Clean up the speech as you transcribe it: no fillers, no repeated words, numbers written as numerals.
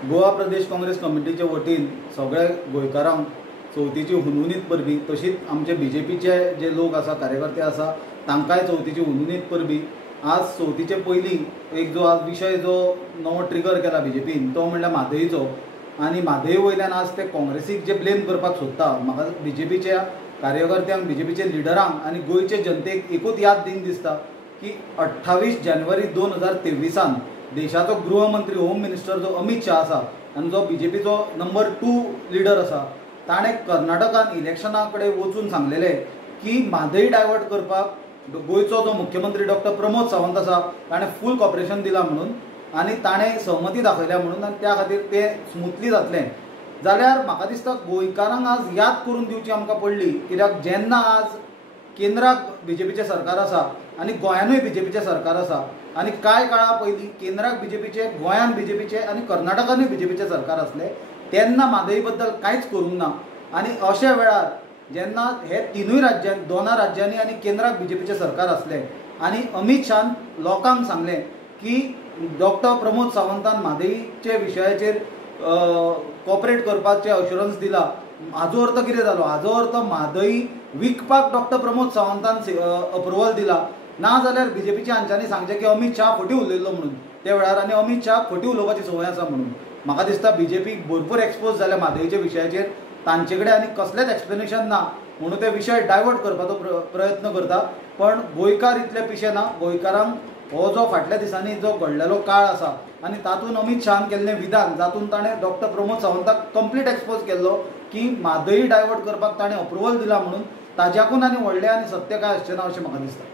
गोवा प्रदेश काँग्रेस कमिटीचे वतीन सगळ्या गोंयकारांक चवथीची हुनहुनीत परबी, तशीच आमचे बीजेपीचे जे लोक आसा, कार्यकर्ते आसा, तांकांय चवथीची हुनहुनीत परबी। आज चवथीचे पयलीं एक जो आज विशय जो नवो ट्रिगर केला बीजेपीन तो म्हणल्यार म्हादईचो, आनी म्हादई वयल्यान आज ते काँग्रेसीक जे ब्लेम करपाक सोदता। म्हाका बीजेपीच्या कार्यकर्त्यांक, बीजेपीचे लिडरांक आनी गोंयचे जनतेक एकूच याद दिन दिसता की 28 जानेवारी 2023 देशाचो गृहमंत्री, होम मिनिस्टर जो अमित शाह आसा आनी जो बीजेपीचो नंबर 2 लिडर आसा, ताणें कर्नाटकान इलेक्शना कडेन वचून सांगलेलें की म्हादई डायवर्ट करपाक गोंयचो जो मुख्यमंत्री डॉक्टर प्रमोद सावंत आसा ताणें फूल कॉपरेशन दिलां म्हणून, आनी ताणें सहमती दाखयल्या म्हणून, आनी त्या खातीर तें स्मुथली जातलें। जाल्यार म्हाका दिसता गोंयकारांक आज याद करून दिवची आमकां पडली, कित्याक जेन्ना आज केंद्राक बीजेपीचें सरकार आसा आनी गोंयानूय बीजेपीचें सरकार आसा, आनी कांय काळा पयलीं केंद्राक बीजेपीचें, गोंयान बीजेपीचें आनी कर्नाटकानूय बीजेपीचें सरकार आसलें, तेन्ना म्हादई बद्दल कांयच करूंक ना। आनी अशा वेळार जेन्ना हे तिनूय राज्यां, दोना राज्यांनी आनी केंद्राक बीजेपीचें सरकार आसलें आनी अमित शाहान लोकांक सांगलें की डॉक्टर प्रमोद सावंतान म्हादईचे विशयाचेर कॉपरेट करपाचें अश्युरन्स दिला, हाजो अर्थ कितें जालो? हाजो अर्थ म्हादई विकपाक डॉक्टर प्रमोद सावंतान अप्रुवल दिला। ना जाल्यार बीजेपीच्या हांच्यांनी सांगचें की अमित शाह फटी उलयल्लो म्हणून त्या वेळार, आनी अमित शाह फटी उलोवपाची संवय आसा म्हणून। म्हाका दिसता बीजेपीक भरपूर एक्सपोज जाल्या म्हादईच्या विशयाचेर, तांचे कडेन आनी कसलेंच एक्सप्लेनेशन ना म्हणून ते विशय डायवर्ट करपाचो प्रयत्न करता। पण गोंयकार इतले पिशे ना। गोंयकारांक हो जो फाटल्या दिसांनी जो घडलेलो काळ आसा आनी तातूंत अमित शाहान केल्लें विधान, जातूंत ताणें डॉक्टर प्रमोद सावंताक कंप्लीट एक्सपोज केल्लो की म्हादई डायवर्ट करपाक ताणें अप्रुवल दिला म्हणून, ताज्याकून आनी व्हडलें आनी सत्य काय आसचें ना अशें म्हाका दिसता।